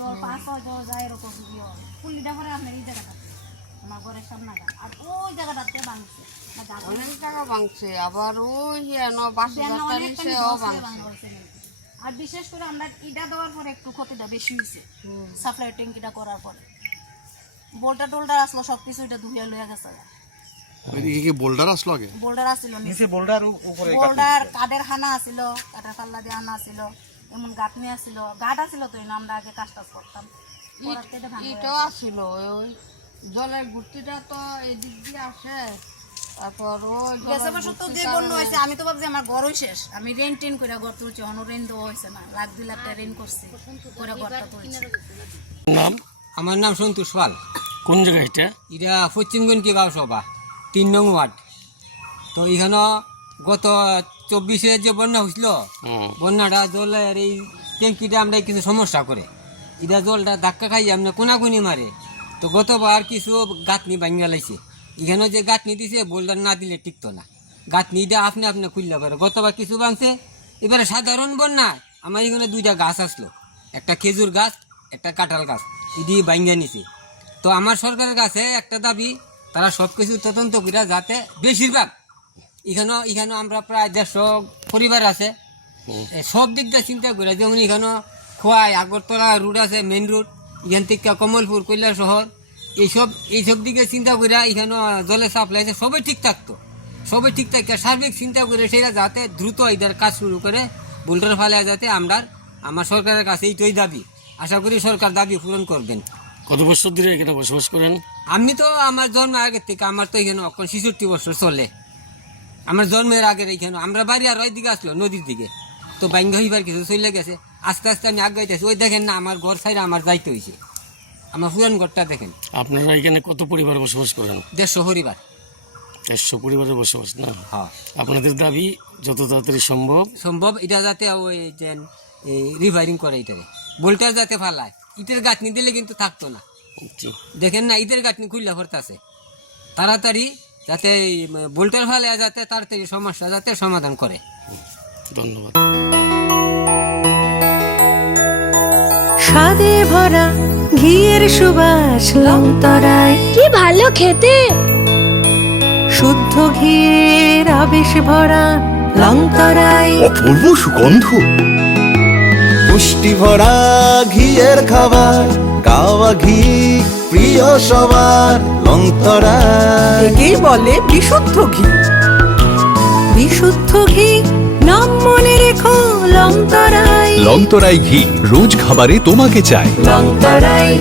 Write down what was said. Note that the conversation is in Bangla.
জল 5-6 জল যায় এরকম ভিডিও পুলিটা পরে আপনার এই জায়গাটা আমার ঘরের সামনে আর ওই জায়গাটাতে ভাঙছে অনেক জায়গা ভাঙছে আবার ওই বাসি ভাঙছে। আর বিশেষ করে আমরা ইটা দেওয়ার পরে একটু ক্ষতিটা বেশি হয়েছে সাপ্লাই ট্যাঙ্কিটা করার পরে বোল্টার টোল্টার আসলো সবকিছু এটা ধুয়ে লয়ে গেছে ওইদিকে কি বোল্ডার আসলো আগে? বোল্ডার আসছিল নিচে বোল্ডার উপরে বোল্ডার কাঠের হানা আছিল কাঠের পাল্লা দিয়ে হানা আছিল এমন গাঁথনি আছিল গাঁট আছিল তো আমরা আগে কাজ টাজ করতাম ইটাও আসছিল ওই জলের গুটিটা তো এদিক দিয়ে আসে তারপর ওই গেছে বছর তো যে বন্যা হয়েছে আমি তো ভাবছি আমার ঘরই শেষ আমি রেন টেন করে ঘর তুলছি অন্য রেন দেওয়া হয়েছে না 1-2 লাখ টাকা রেন করছি করে ঘরটা তুলছি। নাম? আমার নাম সন্তোষ পাল। কোন জায়গা এটা? এটা পশ্চিমগঞ্জ গাঁওসভা 3 নং ওয়ার্ড। তো এখানে গত 24-এ যে বন্যা হয়েছিল বন্যাটা জলের এই ট্যাঙ্কিটা আমরা কিছু সমস্যা করে এটা জলটা ধাক্কা খাই আমরা কোনাকুনি মারে তো গতবার কিছু গাঁথনি ভাঙিয়া লাইছে এখানে যে গাঁথনি দিছে বোল্ডার না দিলে টিকতো না গাঁথনিটা আপনি আপনি খুললে পারে গতবার কিছু ভাঙছে এবারে সাধারণ বন্যা আমার এখানে 2টা গাছ আসলো একটা খেজুর গাছ একটা কাঁঠাল গাছ এটি ভাঙিয়া নিছে। তো আমার সরকারের কাছে একটা দাবি তারা সব কিছু তদন্ত করে যাতে বেশিরভাগ এখানে আমরা প্রায় 150 পরিবার আছে সব দিক দিয়ে চিন্তা করে যেমন এখানে খোয়াই আগরতলা রুট আছে মেন রুট এখান থেকে কমলপুর কৈলা শহর এইসব দিকে চিন্তা করে এখানে জলের সাপ্লাই আছে সবই ঠিক থাকতো সবই ঠিক থাকে সার্বিক চিন্তা করে সেটা যাতে দ্রুত এদের কাজ শুরু করে বোল্ডার ফালে যাতে আমার সরকারের কাছে এইটাই দাবি আশা করি সরকার দাবি পূরণ করবেন। কত বছর ধরে এখানে বসবাস করেন? আমি তো আমার জন্মের আগের থেকে আমার তো এখানে 66 বছর চলে আমার জন্মের আগের এখানে আমরা বাড়ি আর ওই দিকে আসলো নদীর দিকে তো বাইঙ্গা হইবার কিছু চলে গেছে আস্তে আস্তে আমি আগাইতেছি ওই দেখেন না আমার ঘর সাইডে আমার যাইতে হয়েছে আমার পুরান ঘরটা দেখেন। আপনারা এখানে কত পরিবার বসবাস করেন? 150 পরিবার। 150 পরিবারের বসবাস না? হ্যাঁ আপনাদের দাবি যত তাড়াতাড়ি সম্ভব এটা যাতে ওই যে রিভারিং করে এটারে বোল্টার যাতে ফালায় ইটের গাঁথনি দিলে কিন্তু থাকতো না দেখেন না ইটের গাঁথনি খুললে ভরতাছে তাড়াতাড়ি যাতে বোল্টার ফালে যাতে তাড়াতাড়ি সমস্যা যাতে সমাধান করে। ধন্যবাদ। স্বাদে ভরা ঘিয়ের সুবাস লংতরায় কি ভালো খেতে শুদ্ধ ঘিয়ের আবেশ ভরা লংতরায় অপূর্ব সুগন্ধ পুষ্টি ভরা ঘিয়ের খাবার গাওয়া ঘি প্রিয় সবার লংতরায় একেই বলে বিশুদ্ধ ঘি বিশুদ্ধ ঘি নাম মনে রেখো লংতরায় লংতরাই ঘি রোজ খাবারে তোমাকে চাই লংতরায়।